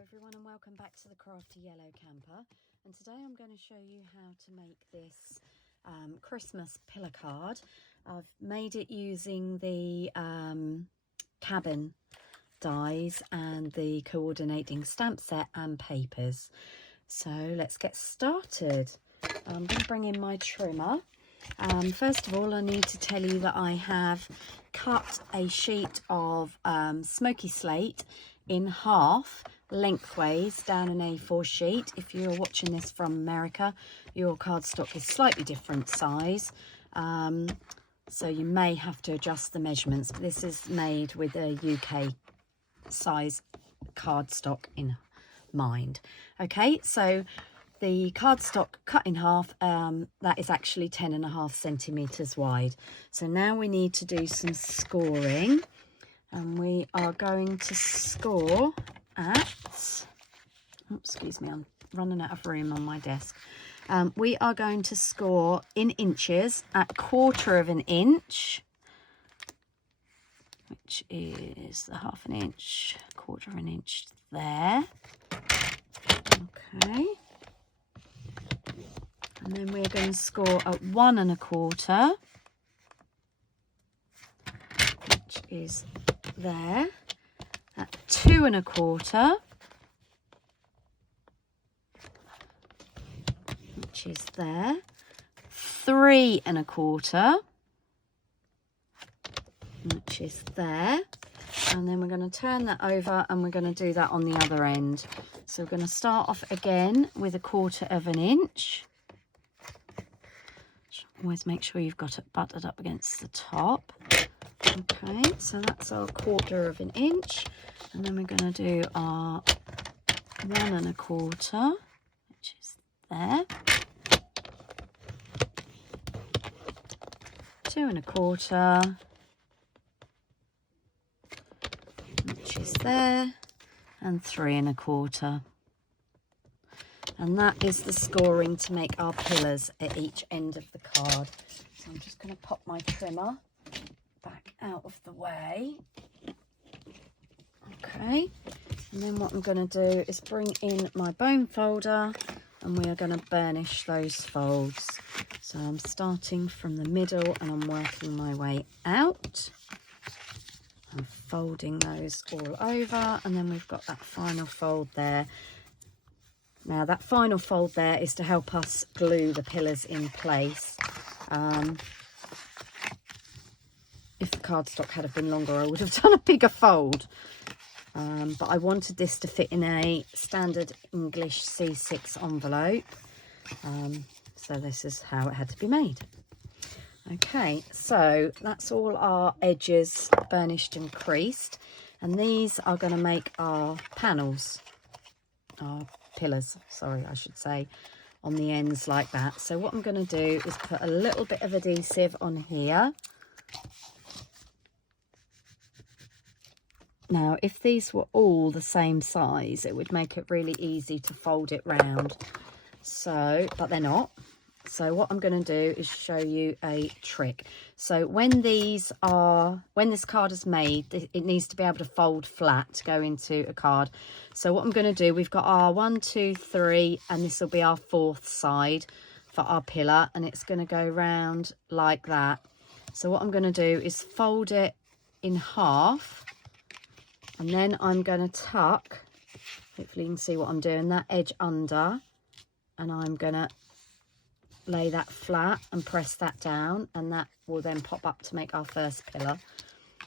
everyone, and welcome back to the Crafty Yellow Camper. And today I'm going to show you how to make this Christmas pillar card. I've made it using the cabin dies and the coordinating stamp set and papers. So let's get started. I'm going to bring in my trimmer. First of all, I need to tell you that I have cut a sheet of smoky slate in half lengthways down an A4 sheet. If you're watching this from America, your cardstock is slightly different size, so you may have to adjust the measurements, but this is made with a UK size cardstock in mind. Okay, so the cardstock cut in half, that is actually 10.5 centimeters wide. So now we need to do some scoring, and we are going to score at, excuse me, I'm running out of room on my desk. We are going to score in inches at 1/4 of an inch, which is the 1/2 inch, 1/4 of an inch there. Okay. And then we're going to score at 1 1/4, which is there, at 2 1/4, which is there, 3 1/4, which is there, and then we're going to turn that over and we're going to do that on the other end. So we're going to start off again with 1/4 of an inch. Always make sure you've got it buttered up against the top. Okay, so that's our 1/4 of an inch, and then we're going to do our 1 1/4, which is there, 2 1/4, which is there, and 3 1/4. And that is the scoring to make our pillars at each end of the card. So I'm just going to pop my trimmer back out of the way. Okay, and then what I'm going to do is bring in my bone folder, and we are going to burnish those folds. So I'm starting from the middle and I'm working my way out. I'm folding those all over, and then we've got that final fold there. Now that final fold there is to help us glue the pillars in place. If the cardstock had been longer, I would have done a bigger fold. But I wanted this to fit in a standard English C6 envelope. So this is how it had to be made. Okay, so that's all our edges burnished and creased. And these are going to make our panels, our pillars, sorry, I should say, on the ends like that. So what I'm going to do is put a little bit of adhesive on here. Now, if these were all the same size, it would make it really easy to fold it round. So, but they're not. So what I'm going to do is show you a trick. So when this card is made, it needs to be able to fold flat to go into a card. So what I'm going to do, we've got our 1, 2, 3, and this will be our 4th side for our pillar, and it's going to go round like that. So what I'm going to do is fold it in half, and then I'm going to tuck, hopefully you can see what I'm doing, that edge under, and I'm going to lay that flat and press that down, and that will then pop up to make our first pillar.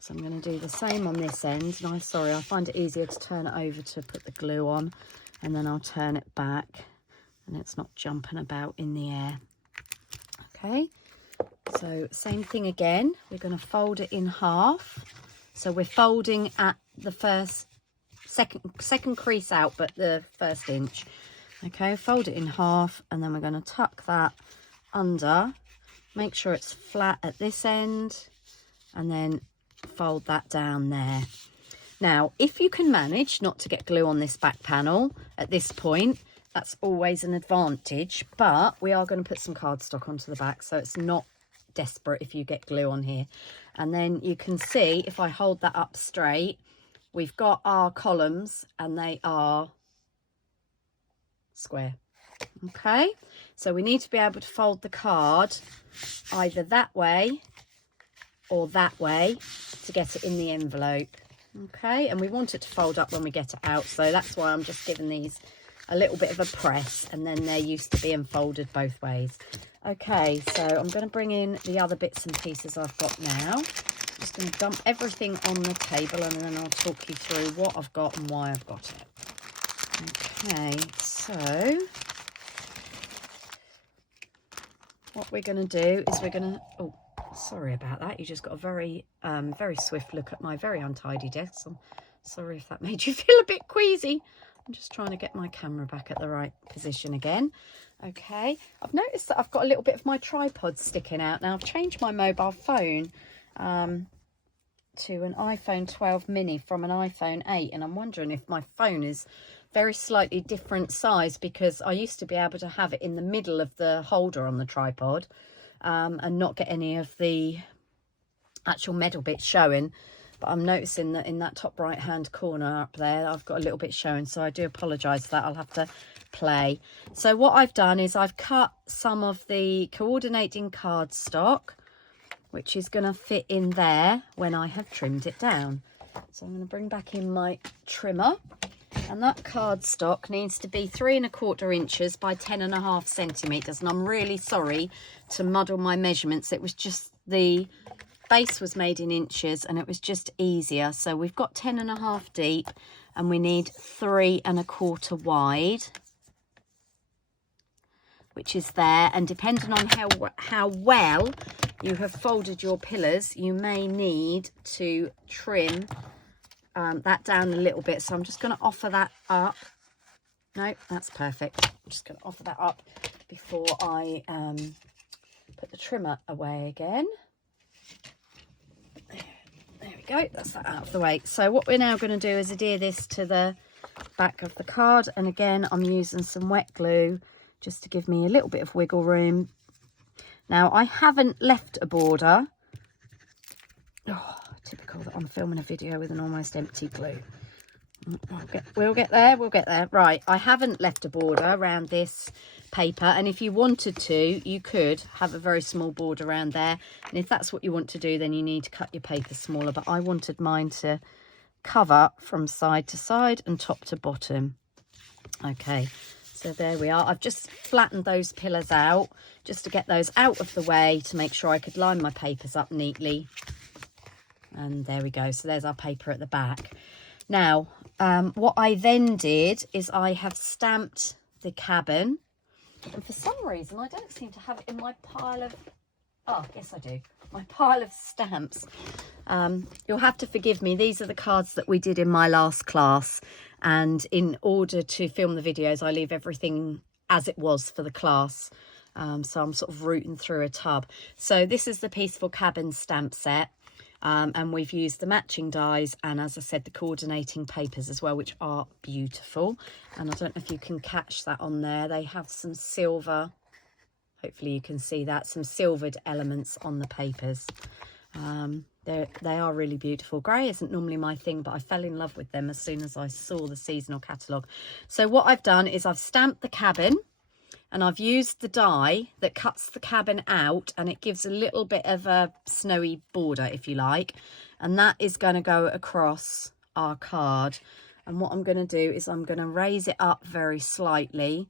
So I'm going to do the same on this end, and I find it easier to turn it over to put the glue on, and then I'll turn it back and it's not jumping about in the air. Okay, so same thing again, we're going to fold it in half. So we're folding at the second crease out, but the 1st inch. Okay, fold it in half, and then we're going to tuck that under, make sure it's flat at this end, and then fold that down there. Now, if you can manage not to get glue on this back panel at this point, that's always an advantage, but we are going to put some cardstock onto the back, so it's not desperate if you get glue on here. And then you can see, if I hold that up straight, we've got our columns and they are square. Okay, so we need to be able to fold the card either that way or that way to get it in the envelope. Okay, and we want it to fold up when we get it out, so that's why I'm just giving these a little bit of a press, and then they're used to being folded both ways. Okay, so I'm going to bring in the other bits and pieces I've got now. I'm just going to dump everything on the table, and then I'll talk you through what I've got and why I've got it. Okay, so what we're going to do is we're going to... Oh, sorry about that. You just got a very swift look at my very untidy desk. I'm sorry if that made you feel a bit queasy. I'm just trying to get my camera back at the right position again. Okay, I've noticed that I've got a little bit of my tripod sticking out. Now, I've changed my mobile phone to an iPhone 12 mini from an iPhone 8, and I'm wondering if my phone is very slightly different size, because I used to be able to have it in the middle of the holder on the tripod and not get any of the actual metal bits showing. But I'm noticing that in that top right hand corner up there, I've got a little bit showing, so I do apologise for that. I'll have to play. So what I've done is I've cut some of the coordinating cardstock, which is going to fit in there when I have trimmed it down. So I'm going to bring back in my trimmer, and that cardstock needs to be 3¼ inches by 10½ centimetres. And I'm really sorry to muddle my measurements. It was just the base was made in inches and it was just easier. So we've got 10½ deep and we need 3¼ wide, which is there. And depending on how well you have folded your pillars, you may need to trim that down a little bit. So I'm just going to offer that up. No, that's perfect. I'm just going to offer that up before I put the trimmer away again. There we go, that's that out of the way. So what we're now going to do is adhere this to the back of the card, and again I'm using some wet glue just to give me a little bit of wiggle room. Now, I haven't left a border. Oh, typical that I'm filming a video with an almost empty glue. We'll get there. Right, I haven't left a border around this paper, and if you wanted to, you could have a very small border around there, and if that's what you want to do, then you need to cut your paper smaller. But I wanted mine to cover from side to side and top to bottom. Okay, so there we are. I've just flattened those pillars out just to get those out of the way, to make sure I could line my papers up neatly. And there we go. So there's our paper at the back. Now, what I then did is I have stamped the cabin, and for some reason I don't seem to have it in my pile of... Oh, yes I do. My pile of stamps. You'll have to forgive me. These are the cards that we did in my last class, and in order to film the videos, I leave everything as it was for the class. So I'm sort of rooting through a tub. So this is the Peaceful Cabin stamp set. And we've used the matching dies and, as I said, the coordinating papers as well, which are beautiful. And I don't know if you can catch that on there. They have some silver, hopefully you can see that, some silvered elements on the papers. They are really beautiful. Grey isn't normally my thing, but I fell in love with them as soon as I saw the seasonal catalogue. So what I've done is I've stamped the cabin, and I've used the die that cuts the cabin out, and it gives a little bit of a snowy border, if you like. And that is going to go across our card. And what I'm going to do is I'm going to raise it up very slightly.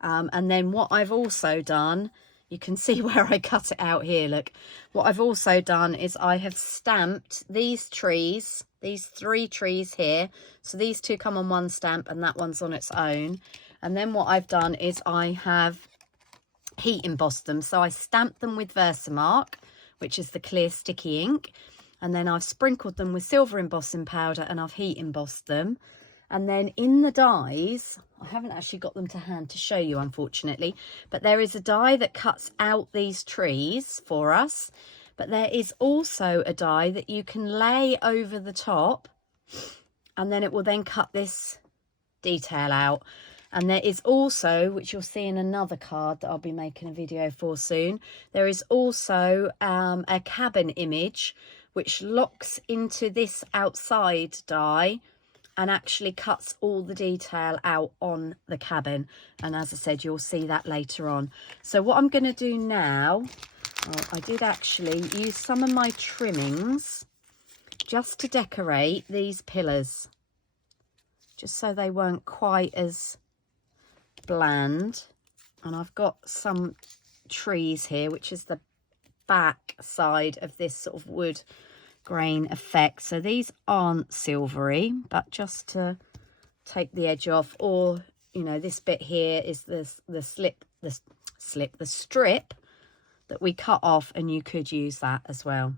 And then what I've also done, you can see where I cut it out here, look. What I've also done is I have stamped these trees, these 3 trees here. So these 2 come on one stamp and that one's on its own. And then what I've done is I have heat embossed them. So I stamped them with Versamark, which is the clear sticky ink. And then I've sprinkled them with silver embossing powder and I've heat embossed them. And then in the dies, I haven't actually got them to hand to show you, unfortunately, but there is a die that cuts out these trees for us. But there is also a die that you can lay over the top, and then it will then cut this detail out. And there is also, which you'll see in another card that I'll be making a video for soon, there is also a cabin image, which locks into this outside die and actually cuts all the detail out on the cabin. And as I said, you'll see that later on. So what I'm going to do now, I did actually use some of my trimmings just to decorate these pillars, just so they weren't quite as bland. And I've got some trees here, which is the back side of this sort of wood grain effect. So these aren't silvery, but just to take the edge off, or you know, this bit here is the strip that we cut off, and you could use that as well.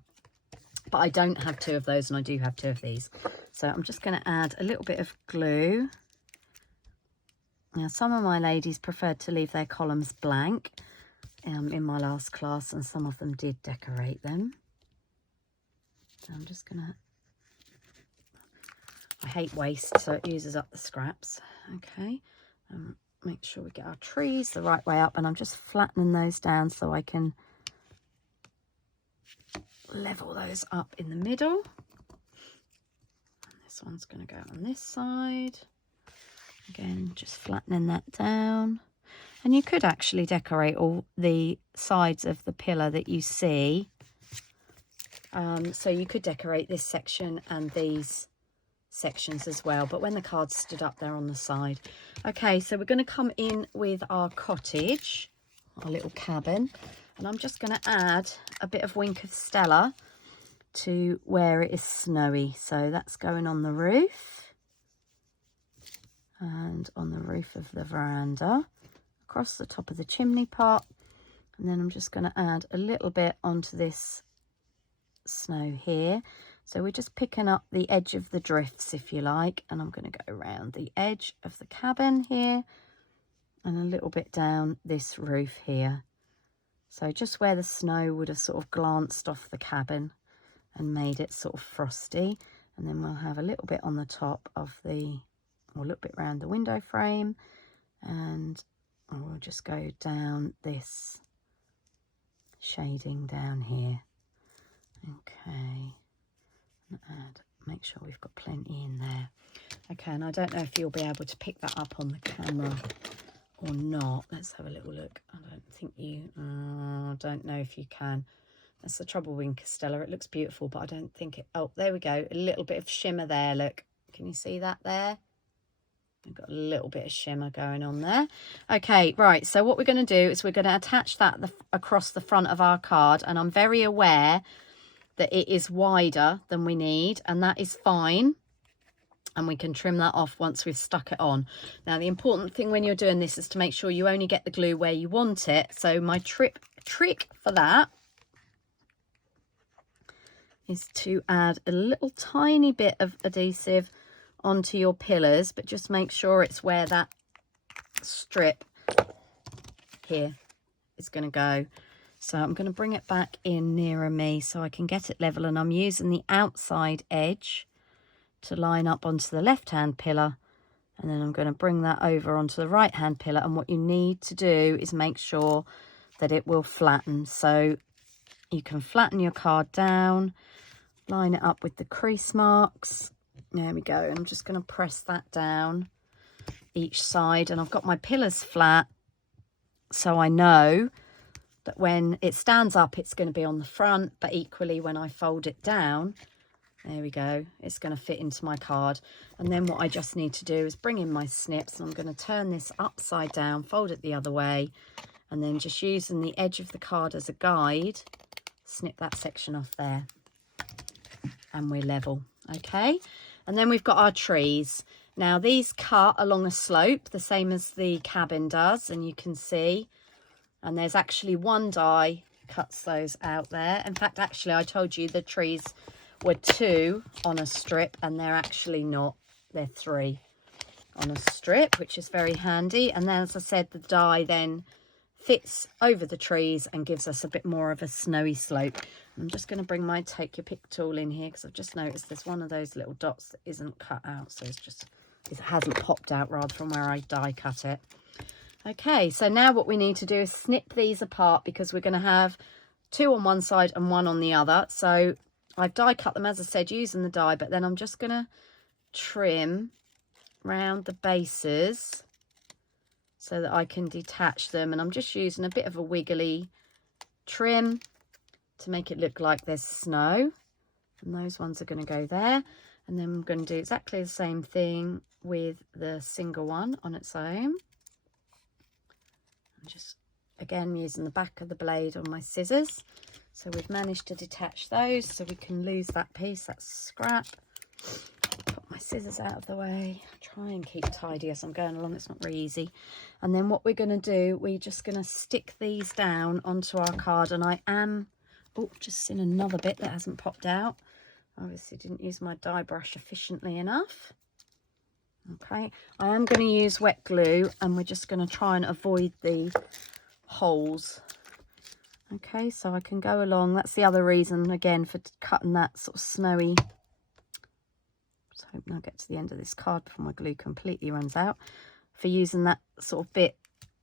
But I don't have two of those, and I do have two of these. So I'm just going to add a little bit of glue. Now, some of my ladies preferred to leave their columns blank in my last class, and some of them did decorate them. So I'm just going to... I hate waste, so it uses up the scraps. Okay, make sure we get our trees the right way up, and I'm just flattening those down so I can level those up in the middle. And this one's going to go on this side. Again, just flattening that down. And you could actually decorate all the sides of the pillar that you see. So you could decorate this section and these sections as well. But when the cards stood up, they're on the side. Okay, so we're going to come in with our cottage, our little cabin. And I'm just going to add a bit of Wink of Stella to where it is snowy. So that's going on the roof. And on the roof of the veranda, across the top of the chimney pot. And then I'm just going to add a little bit onto this snow here. So we're just picking up the edge of the drifts, if you like, and I'm going to go around the edge of the cabin here and a little bit down this roof here. So just where the snow would have sort of glanced off the cabin and made it sort of frosty. And then we'll have a little bit on the top of the, or a little bit around the window frame, and we'll just go down this shading down here. Okay, and add, make sure we've got plenty in there. Okay, and I don't know if you'll be able to pick that up on the camera or not. Let's have a little look. I don't think you, I don't know if you can. That's the trouble with Wink of Stella. It looks beautiful, but I don't think it, oh, there we go. A little bit of shimmer there, look. Can you see that there? We've got a little bit of shimmer going on there. Okay, right, so what we're going to do is we're going to attach that across the front of our card, and I'm very aware that it is wider than we need, and that is fine, and we can trim that off once we've stuck it on. Now, the important thing when you're doing this is to make sure you only get the glue where you want it. So my trick for that is to add a little tiny bit of adhesive onto your pillars, but just make sure it's where that strip here is going to go. So I'm going to bring it back in nearer me so I can get it level, and I'm using the outside edge to line up onto the left hand pillar, and then I'm going to bring that over onto the right hand pillar. And what you need to do is make sure that it will flatten. So you can flatten your card down, line it up with the crease marks. There we go. I'm just going to press that down each side, and I've got my pillars flat, so I know that when it stands up it's going to be on the front, but equally when I fold it down, there we go, it's going to fit into my card. And then what I just need to do is bring in my snips, and I'm going to turn this upside down, fold it the other way, and then just using the edge of the card as a guide, snip that section off there, and we're level. Okay, and then we've got our trees. Now these cut along a slope the same as the cabin does, and you can see, and there's actually one die cuts those out there. In fact, actually I told you the trees were 2 on a strip, and they're actually not, they're 3 on a strip, which is very handy. And then, as I said, the die then fits over the trees and gives us a bit more of a snowy slope. I'm just going to bring my take your pick tool in here, because I've just noticed there's one of those little dots that isn't cut out, so it's just, it hasn't popped out rather from where I die cut it. Okay, so now what we need to do is snip these apart, because we're going to have 2 on one side and 1 on the other. So I've die cut them, as I said, using the die, but then I'm just going to trim round the bases so that I can detach them. And I'm just using a bit of a wiggly trim to make it look like there's snow. And those ones are going to go there. And then I'm going to do exactly the same thing with the single one on its own. I'm just, again, using the back of the blade on my scissors. So we've managed to detach those, so we can lose that piece, that's scrap. Put my scissors out of the way. Try and keep tidy as I'm going along, it's not very easy. And then what we're going to do, we're just going to stick these down onto our card. And I am, oh, just seen another bit that hasn't popped out. Obviously didn't use my die brush efficiently enough. Okay, I am going to use wet glue, and we're just going to try and avoid the holes. Okay, so I can go along. That's the other reason, again, for cutting that sort of snowy. Just hoping I'll get to the end of this card before my glue completely runs out. For using that sort of bit,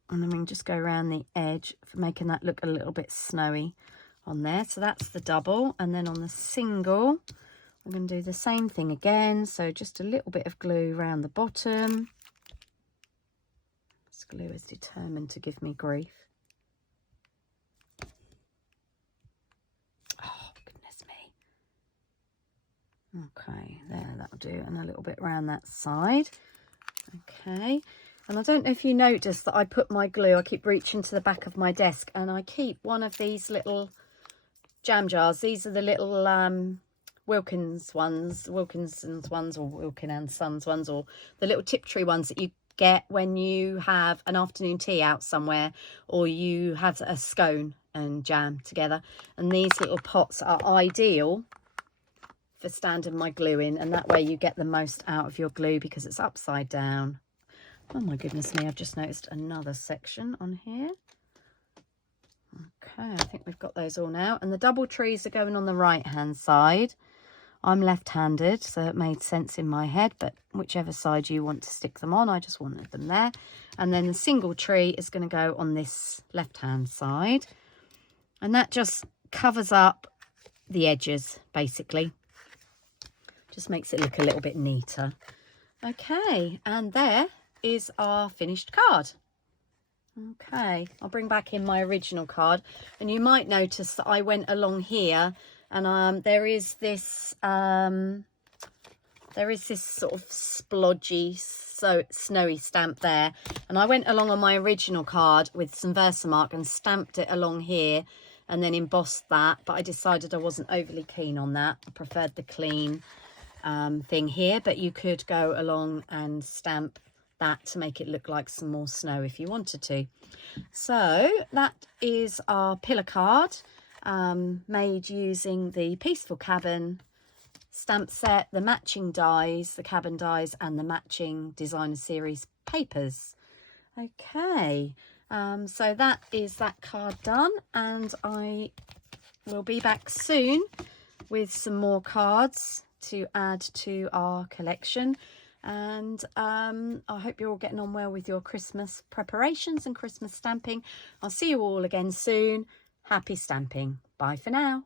and then we can just go around the edge for making that look a little bit snowy on there. So that's the double. And then on the single, I'm going to do the same thing again. So just a little bit of glue around the bottom. This glue is determined to give me grief. Okay, there, that'll do, and a little bit around that side. Okay, and I don't know if you noticed that I put my glue, I keep reaching to the back of my desk, and I keep one of these little jam jars. These are the little Wilkinson's ones, or Wilkin and Sons ones, or the little Tiptree ones that you get when you have an afternoon tea out somewhere, or you have a scone and jam together. And these little pots are ideal for standing my glue in, and that way you get the most out of your glue because it's upside down. Oh my goodness me, I've just noticed another section on here. Okay, I think we've got those all now, and the double trees are going on the right hand side. I'm left-handed, so it made sense in my head, but whichever side you want to stick them on, I just wanted them there. And then the single tree is going to go on this left hand side, and that just covers up the edges basically. Just makes it look a little bit neater. Okay, and there is our finished card. Okay, I'll bring back in my original card, and you might notice that I went along here, and there is this sort of splodgy, snowy stamp there, and I went along on my original card with some Versamark and stamped it along here, and then embossed that, but I decided I wasn't overly keen on that. I preferred the clean thing here, but you could go along and stamp that to make it look like some more snow if you wanted to. So that is our pillar card, made using the Peaceful Cabin stamp set, the matching dies, the cabin dies, and the matching designer series papers. Okay, so that is that card done, and I will be back soon with some more cards to add to our collection. And I hope you're all getting on well with your Christmas preparations and Christmas stamping. I'll see you all again soon. Happy stamping. Bye for now.